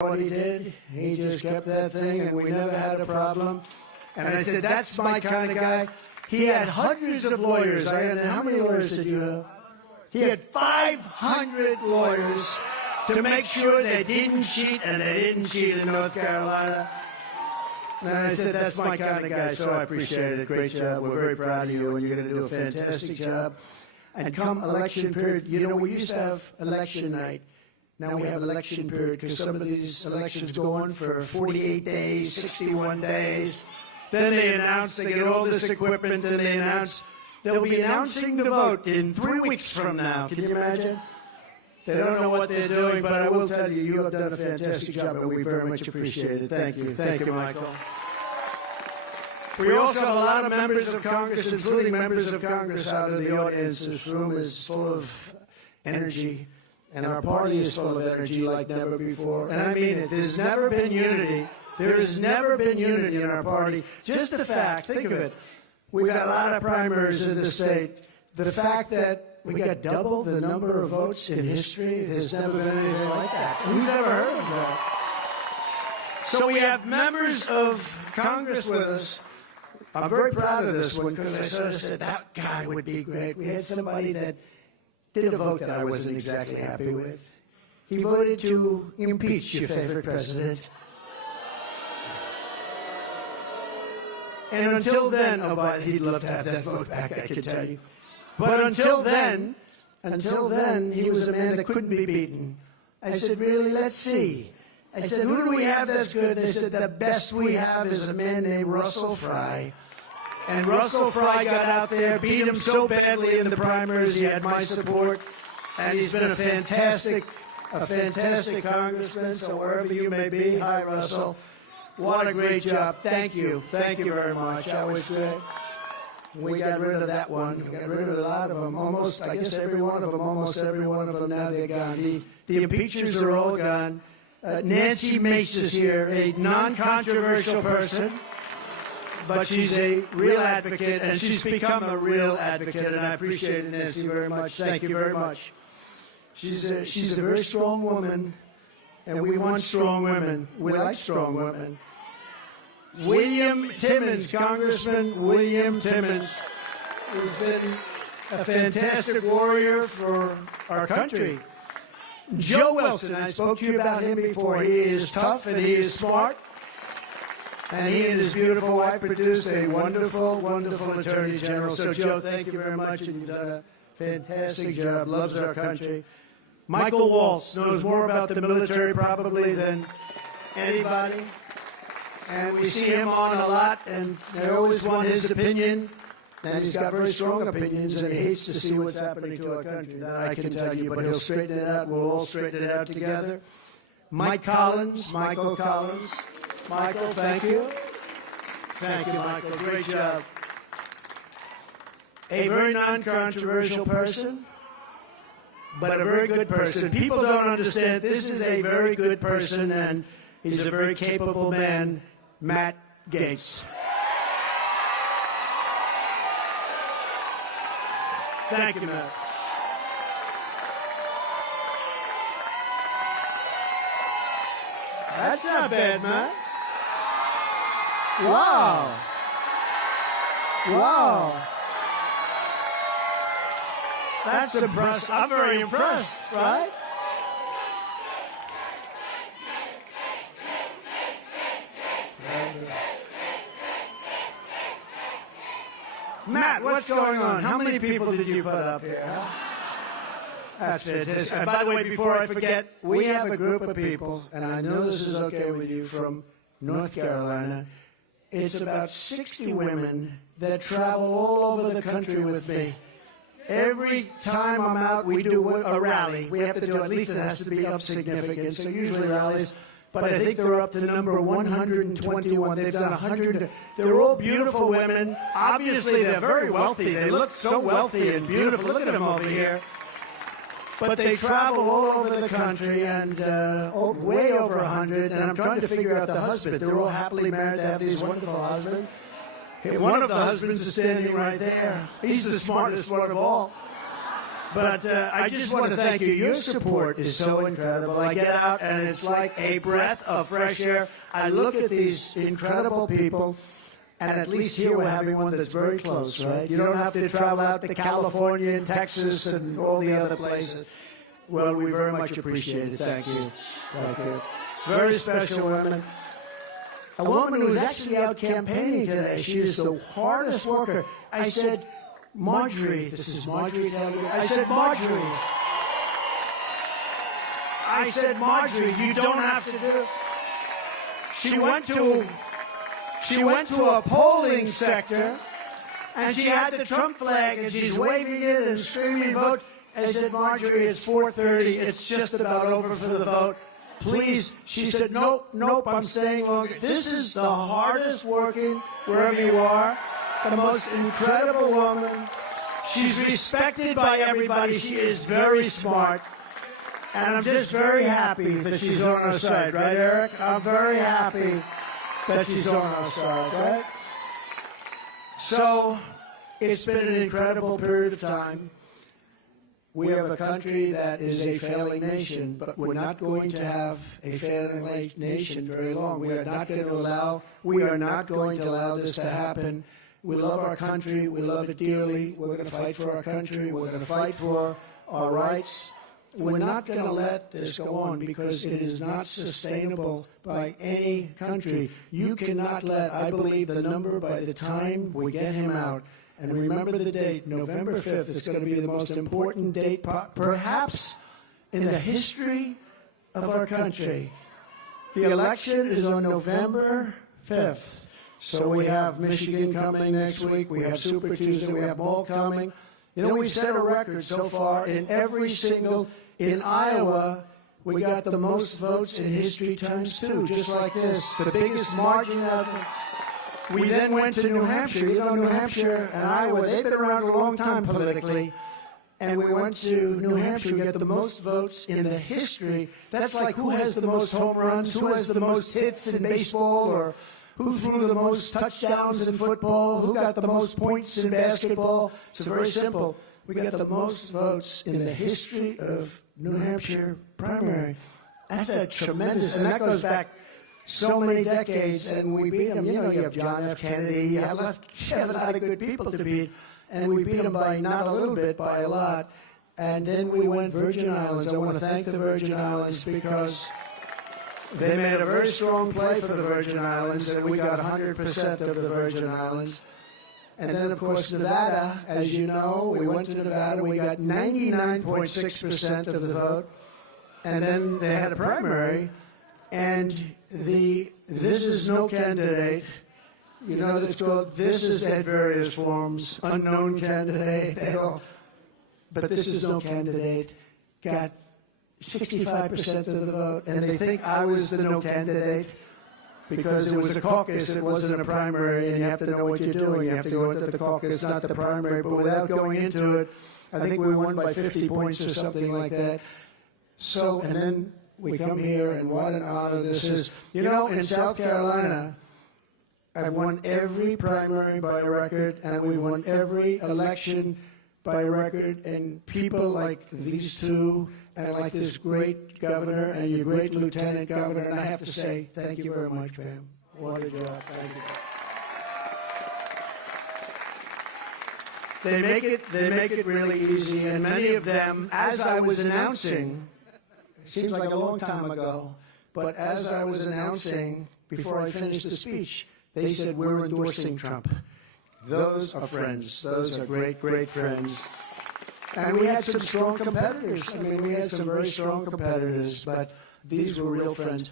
What he did, he just kept that thing, and we never had a problem. And I said, that's my kind of guy. He had hundreds of lawyers. How many lawyers did you have? He had 500 lawyers to make sure they didn't cheat, and they didn't cheat in North Carolina. And I said, that's my kind of guy, so I appreciate it. Great job. We're very proud of you, and you're going to do a fantastic job. And come election period, you know, we used to have election night. Now we have election period because some of these elections go on for 48 days, 61 days. Then they announce, they get all this equipment, and they announce, they'll be announcing the vote in 3 weeks from now. Can you imagine? They don't know what they're doing, but I will tell you, you have done a fantastic job, and we very much appreciate it. Thank you. Thank you, Michael. We also have a lot of members of Congress, including members of Congress out of the audience. This room is full of energy. And our party is full of energy like never before. And I mean it. There's never been unity. There has never been unity in our party. Just the fact, think of it, we've got a lot of primaries in the state. The fact that we got double the number of votes in history, there's never been anything like that. Who's ever heard of that? So we have members of Congress with us. I'm very proud of this one because I sort of said that guy would be great. We had somebody that did a vote that I wasn't exactly happy with. He voted to impeach your favorite president. And until then, he'd love to have that vote back, I can tell you. But until then, he was a man that couldn't be beaten. I said, really, let's see. I said, who do we have that's good? They said, the best we have is a man named Russell Fry. And Russell Fry got out there, beat him so badly in the primaries. He had my support, and he's been a fantastic congressman. So wherever you may be, hi, Russell. What a great job. Thank you. Thank you very much. That was good. We got rid of that one. We got rid of a lot of them. Almost, I guess every one of them, almost every one of them, now they're gone. The impeachers are all gone. Nancy Mace is here, a non-controversial person. But she's a real advocate, and she's become a real advocate, and I appreciate it, Nancy, very much. Thank you very much. She's a very strong woman, and we want strong women. We like strong women. William Timmons, Congressman William Timmons, has been a fantastic warrior for our country. Joe Wilson, I spoke to you about him before. He is tough, and he is smart. And he and his beautiful wife produced a wonderful, wonderful Attorney General. So, Joe, thank you very much, and you've done a fantastic job. Loves our country. Michael Waltz knows more about the military probably than anybody. And we see him on a lot, and they always want his opinion. And he's got very strong opinions, and he hates to see what's happening to our country. That I can tell you, but he'll straighten it out. We'll all straighten it out together. Michael Collins. Michael, thank you. Thank you, Michael. Great job. A very non-controversial person, but a very good person. People don't understand this is a very good person, and he's a very capable man, Matt Gaetz. Thank you, Matt. That's not bad, Matt. Wow. Wow. That's impressive. I'm very impressed, right? Matt, what's going on? How many people did you put up here? That's fantastic. And by the way, before I forget, we have a group of people, and I know this is okay with you, from North Carolina. It's about 60 women that travel all over the country with me. Every time I'm out, we do a rally. We have to do, at least it has to be up significant, so usually rallies. But I think they're up to number 121. They've done 100. They're all beautiful women. Obviously, they're very wealthy. They look so wealthy and beautiful. Look at them over here. But they travel all over the country, and way over 100, and I'm trying to figure out the husband. They're all happily married to have these wonderful husbands. One of the husbands is standing right there. He's the smartest one of all. But I just want to thank you. Your support is so incredible. I get out, and it's like a breath of fresh air. I look at these incredible people, and at least here we're having one that's very close, right? You don't have to travel out to California and Texas and all the other places. Well, we very much appreciate it. Thank you. Thank you. Very special woman. A woman who was actually out campaigning today. She is the hardest worker. I said, Marjorie, this is Marjorie. I said, Marjorie. I said, Marjorie, you don't have to do it. She went to a polling sector, and she had the Trump flag, and she's waving it and screaming, vote. I said, Marjorie, it's 4:30. It's just about over for the vote. Please. She said, nope, I'm staying longer. This is the hardest working, wherever you are, the most incredible woman. She's respected by everybody. She is very smart. And I'm just very happy that she's on our side. Right, Eric? I'm very happy that she's on our side, right? So it's been an incredible period of time. We have a country that is a failing nation, but we're not going to have a failing nation very long. We are not going to allow this to happen. We love our country. We love it dearly. We're going to fight for our country. We're going to fight for our rights. We're not going to let this go on because it is not sustainable by any country. You cannot let, I believe, the number by the time we get him out. And remember the date, November 5th. It's going to be the most important date, perhaps, in the history of our country. The election is on November 5th. So we have Michigan coming next week. We have Super Tuesday. We have Mall coming. You know, we set a record so far in Iowa, we got the most votes in history times two, just like this. The biggest margin of it. We then went to New Hampshire. You know, New Hampshire and Iowa, they've been around a long time politically. And we went to New Hampshire. We got the most votes in the history. That's like who has the most home runs, who has the most hits in baseball, or who threw the most touchdowns in football, who got the most points in basketball. It's very simple. We got the most votes in the history of New Hampshire primary. That's a tremendous, and that goes back so many decades, and we beat them. You know, you have John F. Kennedy, you have a lot of good people to beat, and we beat them by not a little bit, by a lot. And then we went Virgin Islands. I want to thank the Virgin Islands because they made a very strong play for the Virgin Islands, and we got 100% of the Virgin Islands. And then, of course, Nevada, as you know, we went to Nevada, we got 99.6% of the vote. And then they had a primary, and this is no candidate. You know, it's called, this is at various forms, unknown candidate, but this is no candidate, got 65% of the vote, and they think I was the no candidate because it was a caucus, it wasn't a primary, and you have to know what you're doing. You have to go into the caucus, not the primary, but without going into it, I think we won by 50 points or something like that. So, and then we come here, and what an honor this is. You know, in South Carolina, I've won every primary by a record, and we won every election by a record, and people like these two, and like this great governor, and your great lieutenant governor, and I have to say, thank you very much, Pam. What a job. Thank you. They make it really easy, and many of them, as I was announcing, seems like a long time ago, but as I was announcing, before I finished the speech, they said, we're endorsing Trump. Those are friends. Those are great, great friends. And we had some strong competitors. I mean, we had some very strong competitors, but these were real friends.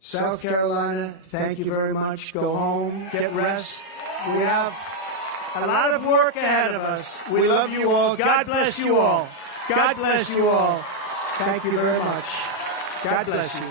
South Carolina, thank you very much. Go home, get rest. We have a lot of work ahead of us. We love you all. God bless you all. God bless you all. Thank you very much. God bless you.